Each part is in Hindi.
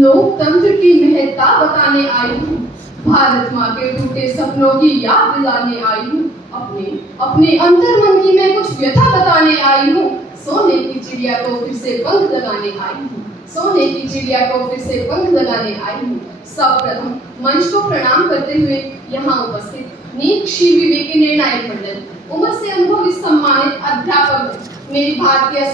लोकतंत्र की महत्ता बताने आई हूँ, भारत माँ के टूटे सपनों की याद दिलाने आई हूँ, अपने अंतर्मन की मैं कुछ व्यथा बताने आई हूँ। सोने की चिड़िया को फिर से पंख लगाने आई हूँ, सोने की चिड़िया को फिर से पंख लगाने आई हूँ। सर्वप्रथम मंच को प्रणाम करते हुए यहाँ उपस्थित नीक श्री विवेकी निर्णायक मंडल, उम्र से अनुभवी सम्मानित अध्यापक, मेरी भारतीय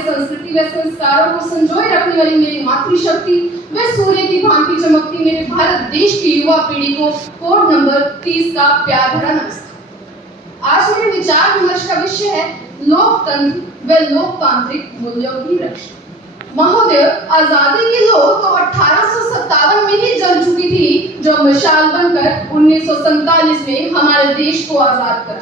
संस्कृति व संस्कारों को संजोए रखने वाली मेरी मातृशक्ति व सूर्य की भांति चमकती मेरे भारत देश की युवा पीढ़ी को कोड नंबर 30 का प्यार भरा नमस्कार। आज मेरे विचार विमर्श का विषय है लोकतंत्र व लोकतांत्रिक मूल्यों की रक्षा। महोदय, आजादी की लौ तो 1857 में ही जल चुकी थी, जो मिसाल बनकर 1947 में हमारे देश को आजाद कर।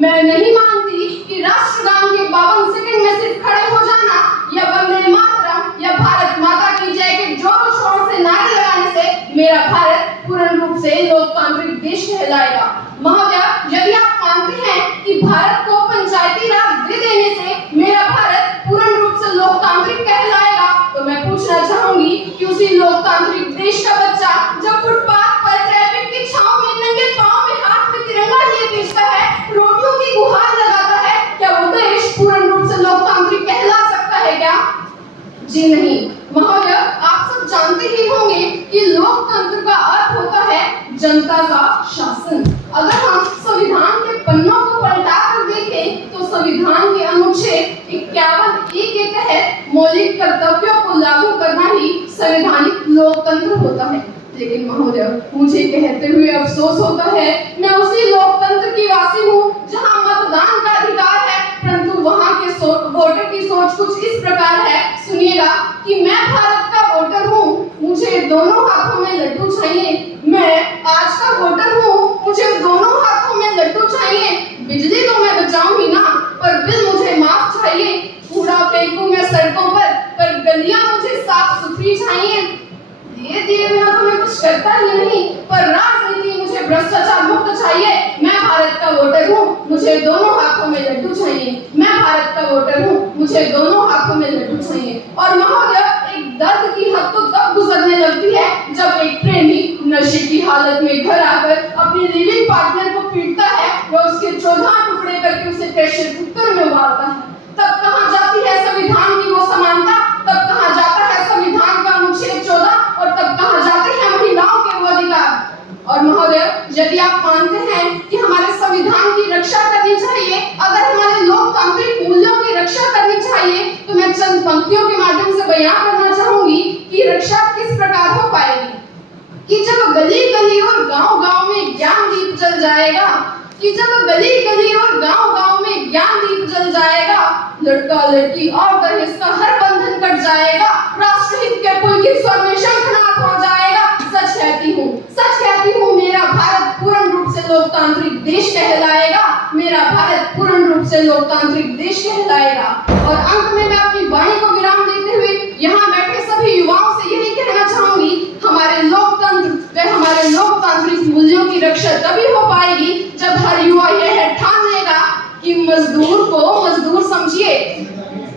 मैं नहीं मानती कि राष्ट्रगान के 52 सेकंड में सिर्फ खड़े हो जाना या वंदे मातरम या भारत माता की जय के जोरों शोरों से नारे लगाने से मेरा भारत पूर्ण रूप से लोकतांत्रिक देश कहलाएगा। महोदय, यदि आप मानते हैं कि भारत को पंचायती राज दे देने से मेरा भारत पूर्ण रूप से लोकतांत्रिक कहलाएगा, तो मैं पूछना चाहूंगी कि उसी लोकतांत्रिक देश का बच्चा जब फुटपाथ पर ट्रैफिक की छांव में नंगे पांव में हाथ में तिरंगा लिए पीछता है, रोटियों की गुहार लगाता है, क्या वो देश पूर्ण रूप से लोकतांत्रिक कहला सकता है क्या? जी नहीं। महोदय, आप सब जानते ही होंगे कि लोकतंत्र का अर्थ होता है जनता का शासन। अगर हम संविधान के पन्नों को पलटाकर देखें तो संविधान के अनुच्छेद 51(a) के तहत मौलिक कर्तव्यों को लागू करना ही संवैधानिक लोकतंत्र होता है। लेकिन महोदय, मुझे कहते हुए अफसोस होता है, मैं उसी लोकतंत्र की वासी हूँ जहाँ मतदान का अधिकार है, परंतु वहाँ के वोटर की सोच कुछ इस प्रकार है। सुनिएगा कि मैं भारत का वोटर हूँ, मुझे दोनों हाथों में लड्डू चाहिए। मैं आज का वोटर हूँ, मुझे दोनों हाथों में लड्डू चाहिए। बिजली तो मैं बचाऊंगी ना, पर बिल मुझे माफ चाहिए। कूड़ा फेंकूं मैं सड़कों पर गलियां मुझे साफ सुथरी चाहिए। ये दिए बिना तो मैं कुछ करता ही नहीं, पर राजनीति मुझे भ्रष्टाचार मुक्त चाहिए। मैं भारत का वोटर हूँ, मुझे दोनों हाथों में लड्डू चाहिए। मैं भारत का वोटर हूँ, मुझे दोनों हाथों में लड्डू चाहिए। और महोदय, एक दर्द की हद तो तब गुजरने लगती है जब एक प्रेमी नशे की हालत में घर आकर अपनी लिविंग पार्टनर को पीटता है व उसके 14 टुकड़े करके उसे प्रेशर कुकर में उबालता है। तब कहाँ जाती है संविधान की वो समानता, तब कहाँ जाता है संविधान का अनुच्छेद 14, और तब कहाँ जाते हैं महिलाओं के वो अधिकार। और महोदय, यदि आप मानते हैं कि हमारे संविधान की रक्षा करनी चाहिए, अगर हमारे लोकतांत्रिक मूल्यों की रक्षा करनी चाहिए, तो मैं चंद पंक्तियों के माध्यम से बयान करना चाहूंगी कि रक्षा किस प्रकार हो पाएगी। कि जब गली गली और गांव गांव में ज्ञान दीप जल जाएगा, कि जब गली गली और गांव गांव में ज्ञान दीप जल जाएगा, लड़का लड़की और दहेज का हर बंधन कट जाएगा, राष्ट्रहित के पुलकित स्वर में शंखनाद हो जाएगा। सच कहती हूँ मेरा भारत पूर्ण रूप से लोकतांत्रिक देश कहलाएगा। मेरा भारत पूर्ण रूप से लोकतांत्रिक देश कहलाएगा। और अंत में मैं अपनी वाणी को विराम देते हुए यहाँ बैठे सभी युवाओं से यही कहना चाहूंगी, हमारे लोकतंत्र व हमारे लोकतांत्रिक मूल्यों की रक्षा तभी हो पाएगी जब हर युवा यह ठान लेगा कि मजदूर को मजदूर समझिए,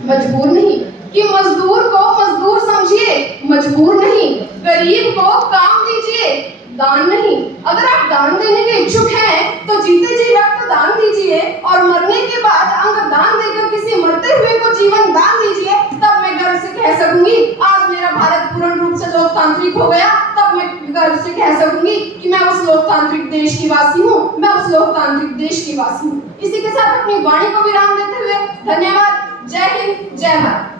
मजबूर नहीं, कि मजदूर को मजदूर समझिए, मजबूर नहीं, गरीब को काम दीजिए, दान नहीं। अगर आप दान देने के इच्छुक हैं तो जीते जी रक्त दान दीजिए और मरने के बाद अंग दान देकर किसी मरते हुए को जीवन दान दीजिए। तब मैं गर्व से कह सकूंगी आज मेरा भारत पूर्ण रूप से लोकतांत्रिक हो गया। तब मैं गर्व से कह सकूंगी कि मैं उस लोकतांत्रिक देश की वासी हूँ, मैं उस लोकतांत्रिक देश की वासी हूँ। इसी के साथ अपनी वाणी को विराम देते हुए धन्यवाद। जय हिंद, जय भारत।